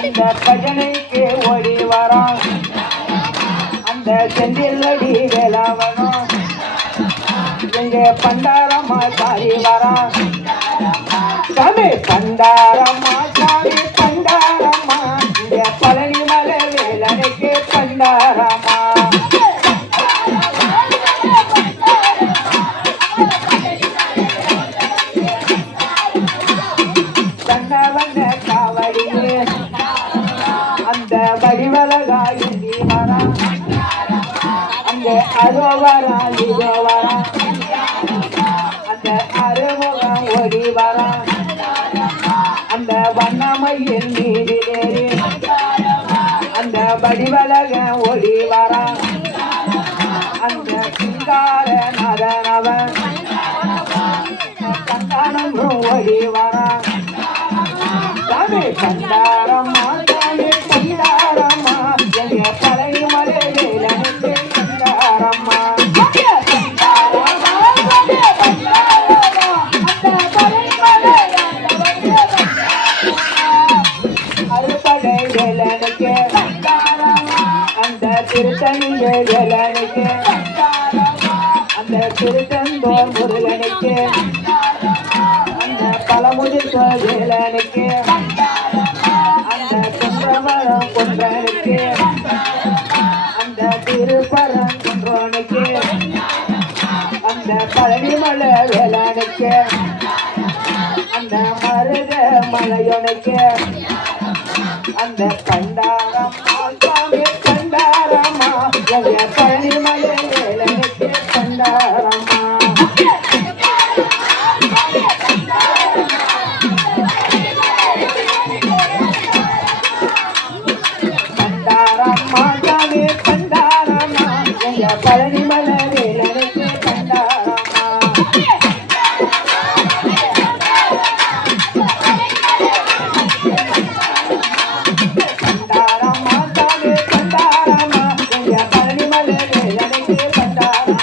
இந்த பஜனைக்கு ஓடி வரான் அந்த செந்தில் அடி வேளாவனும் எங்கே பண்டாரம்மா சாரி வரான் சாமி பண்டாரம்மா சாமி பண்டாரம்மா இங்க பழனி மலை வேலனுக்கு பண்டாரம்மா அந்த வடிவலகாய் வரா அந்த அதோ வரா இதோ வரா அந்த அறுமுகம் ஓடி வரா அந்த வண்ணமையில் நீரிலேறி அந்த வடிவலக ஓடி வரா அந்த சிங்கார நதனவன் கந்தானமும் ஓடி வரா சாமி பண்டாரம்மா சாமி பண்டாரம்மா எங்க பழனி மலை வேலனுக்கு பண்டாரம்மா அறுபடை வேலனுக்கு அந்த திருத்தணிய வேலனுக்கு அந்த திருத்தந்தோர் முருகனுக்கு அந்த பழமுதிர்த்த வேலனுக்கு அந்த குன்றவரம் கொன்றனுக்கு அந்த திருப்பரம் கொன்றனுக்கு அந்த பழனிமலை வேலனுக்கு அந்த மருக மலையனுக்கு அந்த பண்டாரம்மா சாமி பண்டாரம்மா எங்க பழனிமலை வேலனுக்கு பண்டாரம்மா பண்டாரம்மா சாமி பண்டாரம்மா எங்க பழனிமலை வேலனுக்கு பண்டாரம்மா பண்டாரம்மா சாமி பண்டாரம்மா எங்க பழனிமலை வேலனுக்கு பண்டாரம்மா